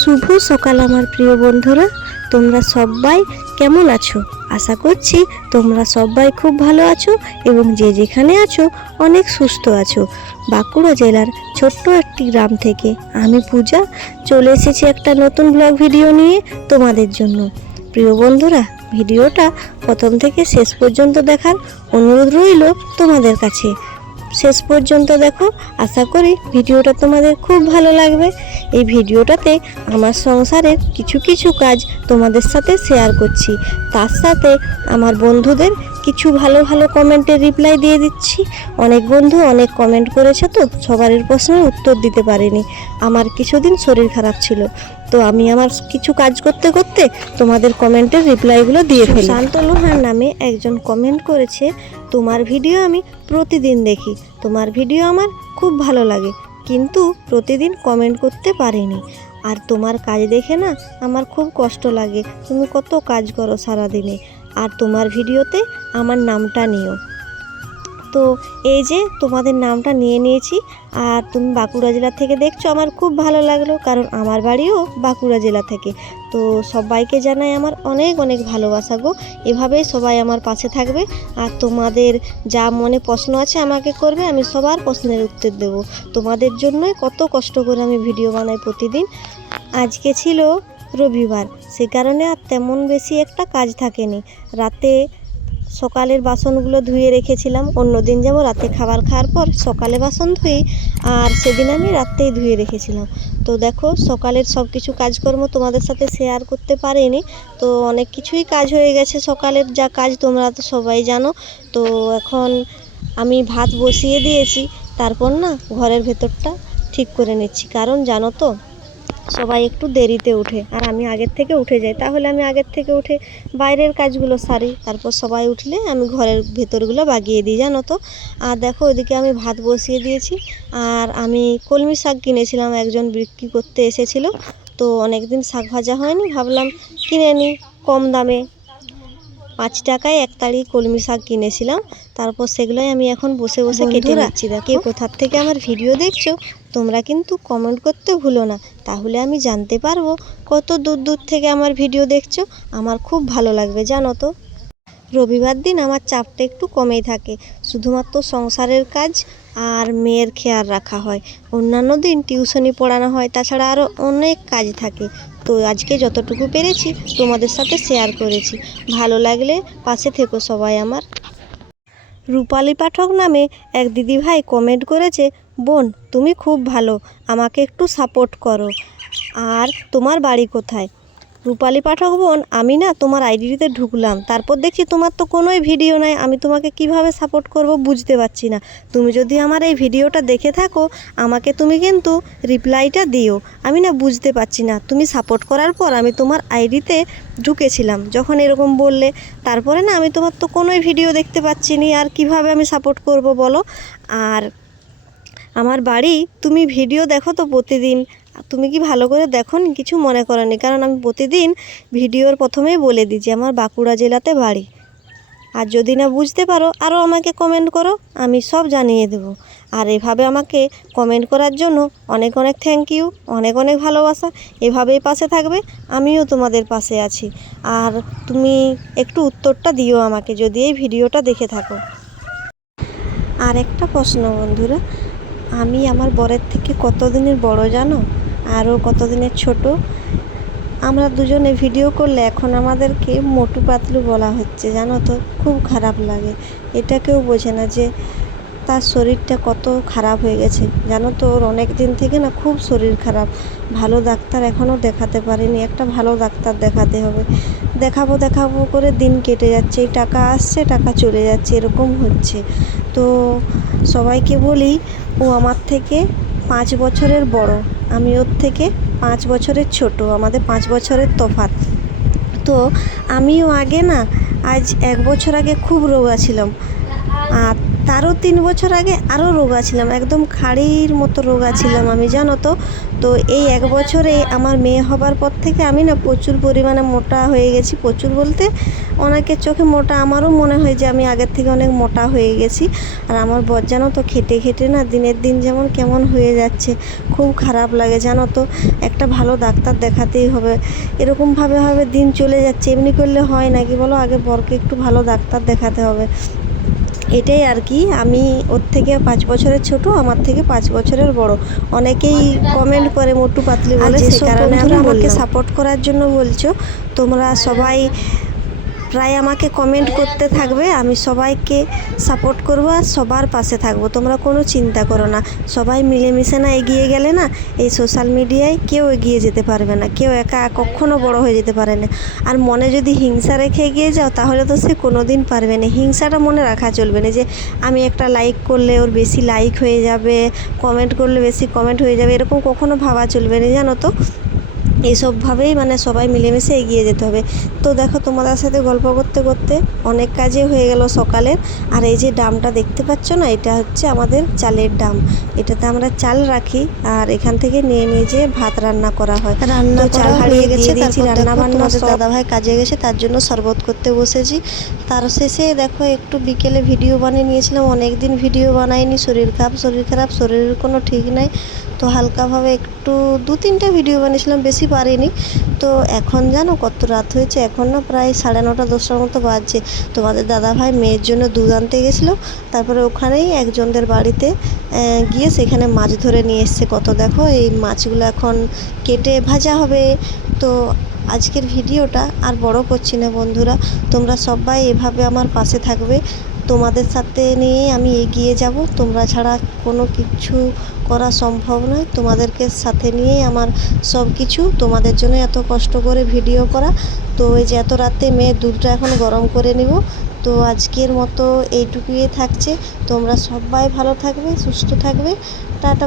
শুভ সকাল আমার প্রিয় বন্ধুরা। তোমরা সবাই কেমন আছো? আশা করছি তোমরা সবাই খুব ভালো আছো এবং যে যেখানে আছো অনেক সুস্থ আছো। বাঁকুড়া জেলার ছোট্ট একটি গ্রাম থেকে আমি পূজা চলে এসেছি একটা নতুন ব্লগ ভিডিও নিয়ে তোমাদের জন্য। প্রিয় বন্ধুরা, ভিডিওটা প্রথম থেকে শেষ পর্যন্ত দেখার অনুরোধ রইল তোমাদের কাছে। শেষ পর্যন্ত দেখো, আশা করি ভিডিওটা তোমাদের খুব ভালো লাগবে। এই ভিডিওটাতে আমার সংসারের কিছু কিছু কাজ তোমাদের সাথে শেয়ার করছি। তার সাথে আমার বন্ধুদের কিছু ভালো ভালো কমেন্টের রিপ্লাই দিয়ে দিচ্ছি। অনেক বন্ধু অনেক কমেন্ট করেছে তো সবারই প্রশ্নের উত্তর দিতে পারিনি। আমার কিছুদিন শরীর খারাপ ছিল, তো আমি আমার কিছু কাজ করতে করতে তোমাদের কমেন্টের রিপ্লাইগুলো দিয়ে ফেলি। শান্ত লোহার নামে একজন কমেন্ট করেছে, তোমার ভিডিও আমি প্রতিদিন দেখি। তোমার ভিডিও আমার খুব ভালো লাগে। কিন্তু প্রতিদিন কমেন্ট করতে পারিনি। আর তোমার কাজ দেখে না আমার খুব কষ্ট লাগে। তুমি কত কাজ করো সারাদিনে। আর তোমার ভিডিওতে আমার নামটা নিও। তো এই যে তোমাদের নামটা নিয়ে নিয়েছি আর তুমি বাঁকুড়া জেলা থেকে দেখছ, আমার খুব ভালো লাগল কারণ আমার বাড়িও বাঁকুড়া জেলা থেকে। তো সবাইকে জানাই আমার অনেক অনেক ভালোবাসা গো। এভাবেই সবাই আমার পাশে থাকবে আর তোমাদের যা মনে প্রশ্ন আছে আমাকে করবে, আমি সবার প্রশ্নের উত্তর দেব। তোমাদের জন্যই কত কষ্ট করে আমি ভিডিও বানাই প্রতিদিন। আজকে ছিল রবিবার, সে কারণে আর তেমন বেশি একটা কাজ থাকেনি। রাতে সকালের বাসনগুলো ধুয়ে রেখেছিলাম। অন্য দিন যেমন রাতে খাবার খাওয়ার পর সকালে বাসন ধুই আর সেদিন আমি রাত্রেই ধুয়ে রেখেছিলাম। তো দেখো, সকালের সব কিছু কাজকর্ম তোমাদের সাথে শেয়ার করতে পারিনি। তো অনেক কিছুই কাজ হয়ে গেছে সকালের যা কাজ, তোমরা তো সবাই জানো। তো এখন আমি ভাত বসিয়ে দিয়েছি। তারপর না ঘরের ভেতরটা ঠিক করে নিচ্ছি। কারণ জানো তো সবাই একটু দেরিতে উঠে। আর আমি আগের থেকে উঠে যাই। তাহলে আমি আগের থেকে উঠে বাইরের কাজগুলো সারি। তারপর সবাই উঠলে আমি ঘরের ভেতরগুলো বাগিয়ে দিই জানো তো। আর দেখো ওইদিকে আমি ভাত বসিয়ে দিয়েছি। আর আমি কলমি শাক কিনেছিলাম একজন বিক্রি করতে এসেছিল। তো অনেক দিন শাক ভাজা হয়নি ভাবলাম কিনে নিই কম দামে। পাঁচ টাকায় এক তাড়ি কলমি শাক কিনেছিলাম। তারপর সেগুলোই আমি এখন বসে বসে কেটে নিচ্ছি দেখো। কোথার থেকে আমার ভিডিও দেখছ তোমরা কিন্তু কমেন্ট করতে ভুলো না। তাহলে আমি জানতে পারব কত দূর দূর থেকে আমার ভিডিও দেখছ। আমার খুব ভালো লাগবে, জানো তো? রবিবার দিন আমার চাপটা একটু কমেই থাকে। শুধুমাত্র সংসারের কাজ আর মেয়ের খেয়াল রাখা হয়। অন্যান্য দিন টিউশনি পড়ানো হয়, তাছাড়া আরও অনেক কাজ থাকে। তো আজকে যতটুকু পেরেছি, তোমাদের সাথে শেয়ার করেছি। ভালো লাগলে পাশে থেকো সবাই আমার। রূপালী পাঠক নামে এক দিদিভাই কমেন্ট করেছে, বোন, তুমি খুব ভালো, আমাকে একটু সাপোর্ট করো। আর তোমার বাড়ি কোথায়? রূপালী পাঠক বোন, আমি না তোমার আইডিতে ঢুকলাম। তারপর দেখছি তোমার তো কোনোই ভিডিও নাই, আমি তোমাকে কীভাবে সাপোর্ট করব বুঝতে পারছি না। তুমি যদি আমার এই ভিডিওটা দেখে থাকো, আমাকে তুমি কিন্তু রিপ্লাইটা দিও। আমি না বুঝতে পারছি না, তুমি সাপোর্ট করার পর আমি তোমার আইডিতে ঢুকেছিলাম। যখন এরকম বললে, তারপরে না আমি তোমার তো কোনোই ভিডিও দেখতে পাচ্ছি নি, আর কীভাবে আমি সাপোর্ট করব বলো? আর আমার বাড়ি, তুমি ভিডিও দেখো তো প্রতিদিন তুমি কি ভালো করে দেখো কিছু মনে করনি। কারণ আমি প্রতিদিন ভিডিওর প্রথমেই বলে দিই যে আমার বাঁকুড়া জেলাতে বাড়ি। আর যদি না বুঝতে পারো আরও আমাকে কমেন্ট করো, আমি সব জানিয়ে দেবো। আর এভাবে আমাকে কমেন্ট করার জন্য অনেক অনেক থ্যাংক ইউ অনেক অনেক ভালোবাসা। এভাবেই পাশে থাকবে, আমিও তোমাদের পাশে আছি। আর তুমি একটু উত্তরটা দিও আমাকে, যদি এই ভিডিওটা দেখে থাকো। আর একটা প্রশ্ন বন্ধুরা, আমি আমার বরের থেকে কতদিনের বড় জানো? আরও কত দিনের ছোট? আমরা দুজনে ভিডিও করলে এখন আমাদেরকে মোটু পাতলু বলা হচ্ছে, জানো তো? খুব খারাপ লাগে। এটা কেউ বোঝে না যে তার শরীরটা কত খারাপ হয়ে গেছে। জানো তো, ওর অনেক দিন থেকে না খুব শরীর খারাপ। ভালো ডাক্তার এখনও দেখাতে পারিনি। একটা ভালো ডাক্তার দেখাতে হবে। দেখাবো দেখাবো করে দিন কেটে যাচ্ছে। এই টাকা আসছে, টাকা চলে যাচ্ছে, এরকম হচ্ছে। তো সবাইকে বলি, ও আমার থেকে পাঁচ বছরের বড়। আমি ওর থেকে পাঁচ বছরের ছোট, আমাদের পাঁচ বছরের তফাৎ। তো আমিও আগে না, আজ এক বছর আগে খুব রোগা ছিলাম। আর তারও তিন বছর আগে আরও রোগা ছিলাম, একদম খাড়ির মতো রোগা ছিলাম আমি, জানো তো? তো এই এক বছরে আমার মেয়ে হবার পর থেকে আমি না প্রচুর পরিমাণে মোটা হয়ে গেছি, প্রচুর বলতে অনেকের চোখে মোটা, আমারও মনে হয় যে আমি আগের থেকে অনেক মোটা হয়ে গেছি। আর আমার বর জানো তো, খেটে খেটে না দিনের দিন যেমন কেমন হয়ে যাচ্ছে, খুব খারাপ লাগে, জানো তো? একটা ভালো ডাক্তার দেখাতেই হবে, এরকমভাবে হবে দিন চলে যাচ্ছে, এমনি করলে হয় নাকি বলো? আগে বরকে একটু ভালো ডাক্তার দেখাতে হবে। এটাই আর কি। আমি ওর থেকে পাঁচ বছরের ছোট আমার থেকে পাঁচ বছরের বড়। অনেকেই কমেন্ট করে মোটু পাতলি বলে সে কারণে আমাকে সাপোর্ট করার জন্য বলছো তোমরা সবাই প্রায় আমাকে কমেন্ট করতে থাকবে, আমি সবাইকে সাপোর্ট করব আর সবার পাশে থাকব। তোমরা কোনো চিন্তা করো না, সবাই মিলেমিশে না এগিয়ে গেলে না এই সোশ্যাল মিডিয়ায় কেউ এগিয়ে যেতে পারবে না, কেউ একা কখনো বড় হয়ে যেতে পারে না। আর মনে যদি হিংসা রেখে এগিয়ে যাও, তাহলে তো সে কোনো দিন পারবে না। হিংসাটা মনে রাখা চলবে না যে, আমি একটা লাইক করলে ওর বেশি লাইক হয়ে যাবে কমেন্ট করলে বেশি কমেন্ট হয়ে যাবে, এরকম কখনো ভাবা চলবে না, জানো তো? এইসবভাবেই মানে সবাই মিলেমিশে এগিয়ে যেতে হবে। তো দেখো তোমাদের সাথে গল্প করতে করতে অনেক কাজে হয়ে গেল সকালের। আর এই যে ডামটা দেখতে পাচ্ছ না এটা হচ্ছে আমাদের চালের ডাম। এটাতে আমরা চাল রাখি আর এখান থেকে নিয়ে নিয়ে যেয়ে ভাত রান্না করা হয়। রান্না চাল হারিয়ে গেছে দিয়েছি রান্না বান্না দাদা ভাই কাজে গেছে তার জন্য শরবত করতে বসেছি। তার শেষে দেখো একটু বিকেলে ভিডিও বানিয়ে নিয়েছিলাম অনেক দিন ভিডিও বানাইনি শরীর খারাপ শরীর খারাপ শরীরের কোনো ঠিক নাই। তো হালকাভাবে একটু দু তিনটা ভিডিও বানিয়েছিলাম বেশি পারিনি। তো এখন জানো কত রাত হয়েছে? এখন না প্রায় সাড়ে নটা, দশটার মতো বাজছে। তোমাদের দাদা ভাই মেয়ের জন্য দুধ আনতে গেছিল। তারপরে ওখানেই একজনদের বাড়িতে গিয়ে সেখানে মাছ ধরে নিয়ে এসছে। কত দেখো, এই মাছগুলো এখন কেটে ভাজা হবে। তো আজকের ভিডিওটা আর বড় করছি না বন্ধুরা। তোমরা সবাই এভাবে আমার পাশে থাকবে। তোমাদের সাথে নিয়ে আমি এগিয়ে যাব। তোমরা ছাড়া কোনো কিছু করা সম্ভব নয়। তোমাদেরকে সাথে নিয়েই আমার সব কিছু। তোমাদের জন্য এত কষ্ট করে ভিডিও করা। তো এই যে এত রাতে মেয়ের দুধটা এখন গরম করে নিব। তো আজকের মতো এইটুকুই থাকছে। তোমরা সবাই ভালো থাকবে, সুস্থ থাকবে। টাটা।